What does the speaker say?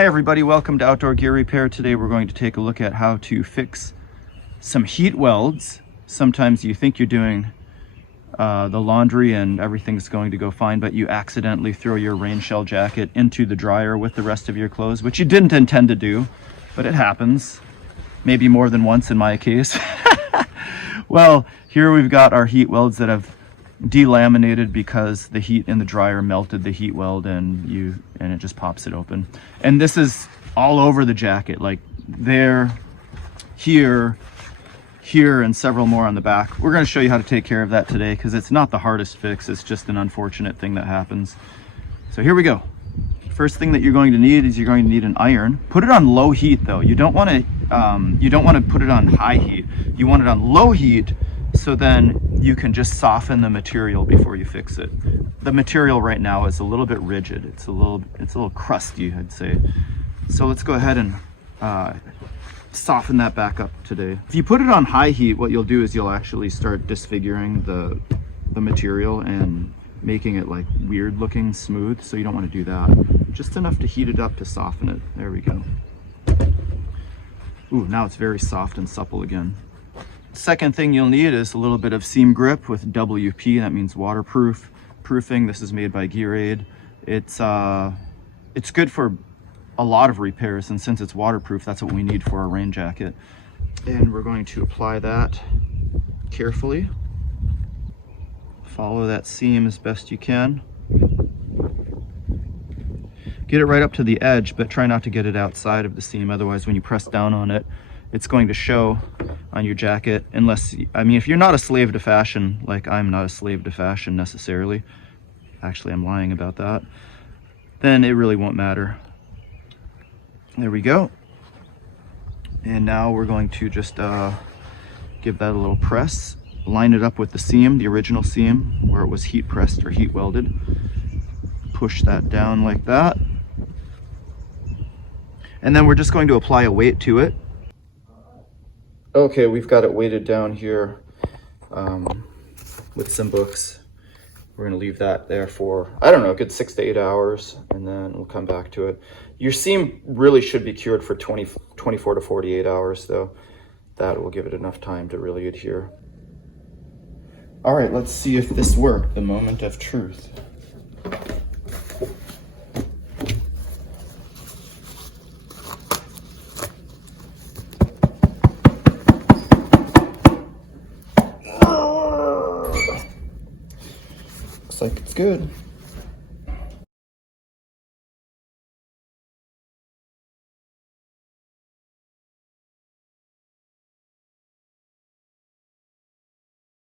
Hi everybody, welcome to Outdoor Gear Repair. Today we're going to take a look at how to fix some heat welds. Sometimes you think you're doing the laundry and everything's going to go fine, but you accidentally throw your rain shell jacket into the dryer with the rest of your clothes, which you didn't intend to do, but it happens. Maybe more than once in my case. Well, here we've got our heat welds that have delaminated because the heat in the dryer melted the heat weld and it just pops it open. And this is all over the jacket, like there, here, and several more on the back. We're going to show you how to take care of that today because it's not the hardest fix, it's just an unfortunate thing that happens. So here we go. First thing that you're going to need is you're going to need an iron. Put it on low heat though. You don't want to put it on high heat. You want it on low heat so then you can just soften the material before you fix it. The material right now is a little bit rigid. It's a little crusty, I'd say. So let's go ahead and soften that back up today. If you put it on high heat, what you'll do is you'll actually start disfiguring the material and making it like weird looking smooth. So you don't want to do that. Just enough to heat it up to soften it. There we go. Ooh, now it's very soft and supple again. Second thing you'll need is a little bit of seam grip with WP. That means waterproofing. This is made by Gear Aid. It's good for a lot of repairs, and since it's waterproof, that's what we need for our rain jacket. And we're going to apply that carefully. Follow that seam as best you can. Get it right up to the edge, but try not to get it outside of the seam. Otherwise, when you press down on it, it's going to show on your jacket. Unless, I mean, if you're not a slave to fashion, like I'm not a slave to fashion necessarily, actually I'm lying about that, then it really won't matter. There we go. And now we're going to just give that a little press. Line it up with the seam, the original seam, where it was heat pressed or heat welded. Push that down like that. And then we're just going to apply a weight to it. Okay, we've got it weighted down here with some books. We're going to leave that there for, I don't know, a good 6 to 8 hours, and then we'll come back to it. Your seam really should be cured for 24 to 48 hours, though. That will give it enough time to really adhere. All right, let's see if this worked, the moment of truth. Looks like it's good.